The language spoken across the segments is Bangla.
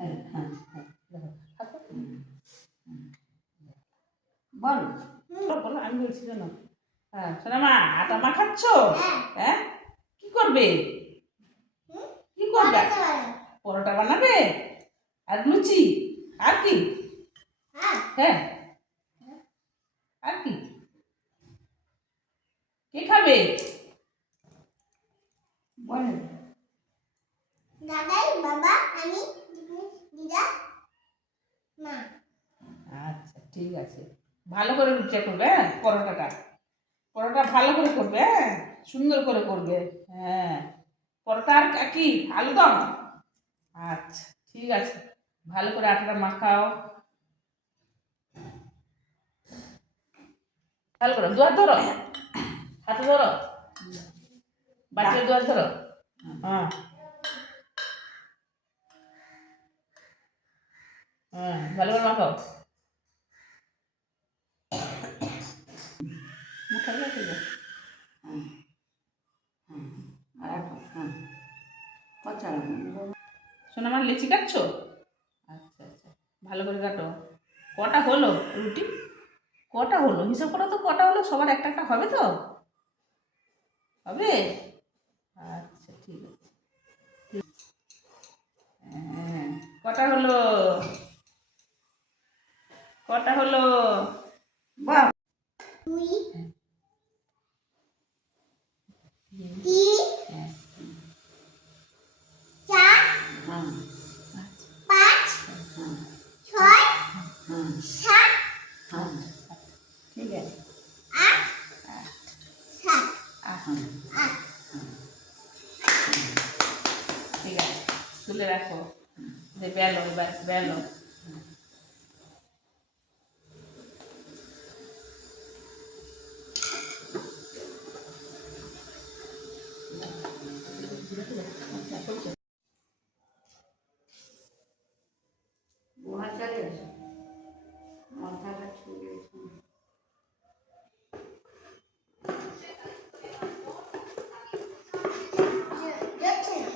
হ্যাঁ হ্যাঁ হ্যাঁ বলো বলো আমি বলছি জানো। হ্যাঁ শোনা মা, আটা মাখাচ্ছ? হ্যাঁ কি করবে? কি করবে? পরোটা বানাবে আর লুচি আর কি? হ্যাঁ আর কি? কে খাবে? বলো দাদাই বাবা আমি দিদা মা। আচ্ছা ঠিক আছে, ভালো করে লুচিটা করবে। হ্যাঁ পরোটা ভালো করে করবে। হ্যাঁ সুন্দর করে করবে। হ্যাঁ পরোটা আর কি আলুদম? আচ্ছা ঠিক আছে, ভালো করে আটাটা মাখাও। ভালো করে দুয়ার ধরো, হাতে ধরো, বাচ্চার দুয়ার ধরো। হ্যাঁ হ্যাঁ ভালো করে মাখাও। মুখে রেখে দাও। হ্যাঁ হ্যাঁ আর এখন হ্যাঁ পচা শোনো আমার লিচি কাটছো? আচ্ছা আচ্ছা ভালো করে কাটো। কটা হলো রুটি? কটা হলো হিসাব করো তো, কটা হলো? সবার একটা একটা হবে তো? হবে? আচ্ছা ঠিক আছে। হ্যাঁ কটা হলো? কটা হলো? বাহ দুই হুম, তিন হ্যাঁ, চার হ্যাঁ আচ্ছা, পাঁচ হ্যাঁ ছয় হ্যাঁ সাত হ্যাঁ ঠিক আছে আট আট, সাত আট, হ্যাঁ আট। ঠিক আছে তুলে রাখো। যে বেলো এবার বেলো। গুহা চলে এসো মাথাটা ছুঁয়ে যাচ্ছে না।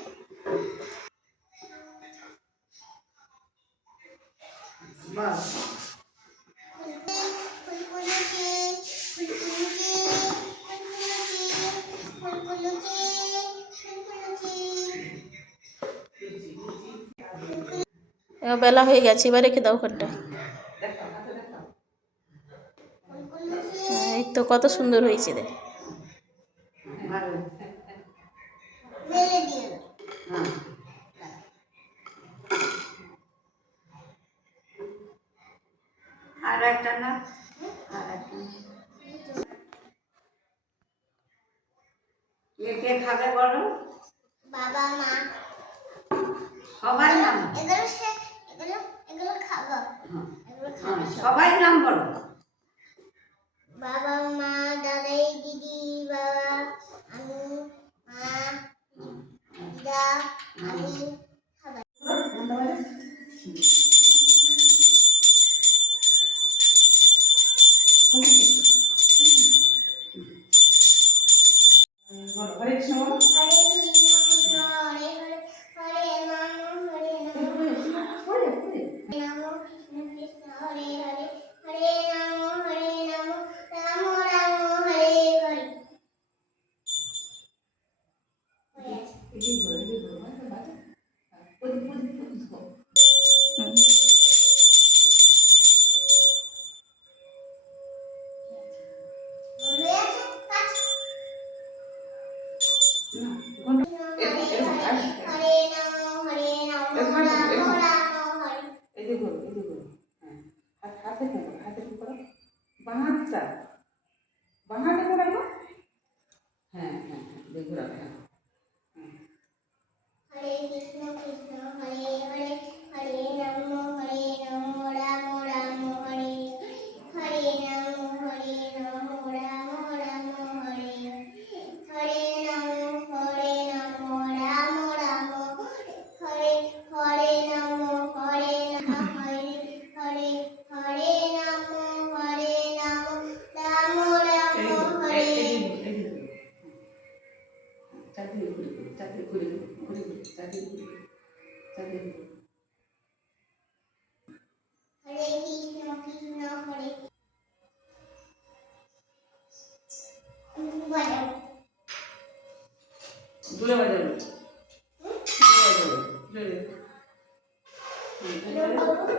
বাহ ফুলকুলুচি ফুলকুলুচি ফুলকুলুচি ফুলকুলুচি বেলা হয়ে গেছে, এবার রেখে দাও ওখানটা। দেখাও হাতে দেখাও ফুলকুলুচি এই তো কত সুন্দর হয়েছে দেখ। ভালো মেলে দিয়ে দাও। হ্যাঁ আর একটা না আর একটা কে কে খাবে বলো বাবা মা সবাই নাম এগুলো এগুলো খাবো হ্যাঁ এগুলো হ্যাঁ খাবে সব। সবাই নাম বলো বাবা মা দাদাই দিদি বাবা আমি মা দিদা আমি সবাই। বলো হরে কৃষ্ণ বলো। হরে কৃষ্ণ কৃষ্ণ হরে হরে হরে রাম হরে রাম পড়ে পড়ে রাম কৃষ্ণ কৃষ্ণ হরে হরে হরে রাম রাম রাম হরে হরে। হয়ে আছে। এদিকে ঘোরো এদিকে ঘোরো মানে বাজে ওদিক ওদিক ওদিক ঘোরো। হয়ে আছে কাজ। ঘন্টা হরে এরকম হরে আসবে হরে রাম এরকম রাম আসবে এরকম রাম হরে। এদিকে ঘোরো এদিকে ঘোরো। হ্যাঁ হাতে কি করো বাঁ হাতটা বাঁ হাতে ঘোরাবো। হ্যাঁ হ্যাঁ হ্যাঁ দিয়ে ঘোরাবে হ্যাঁ হরে কৃষ্ণ কৃষ্ণ হরে হরে হরে রাম রাম রাম হরে হরে রাম রাম হরে হরে রাম রাম রাম হরে হরে রাম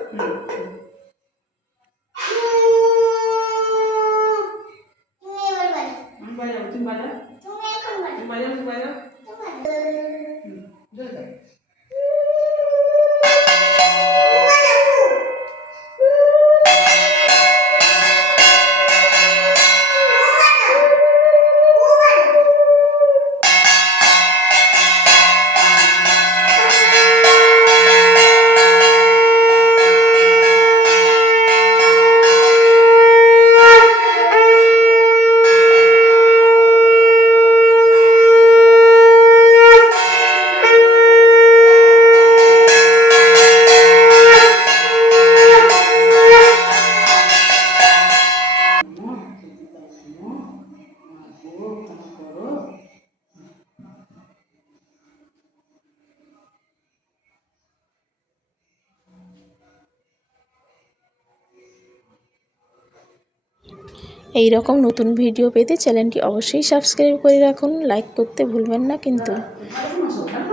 তুমি এবার বাজাও। আমি বাজাবো, তুমি বাজাও। তুমি এখন বাজাও। তুমি বাজাও, তুমি বাজাও। তুমি বাজাও। জোরে দাও। এই রকম নতুন ভিডিও পেতে চ্যানেলটি অবশ্যই সাবস্ক্রাইব করে রাখুন, লাইক করতে ভুলবেন না কিন্তু। ভালো মাছ, ভালো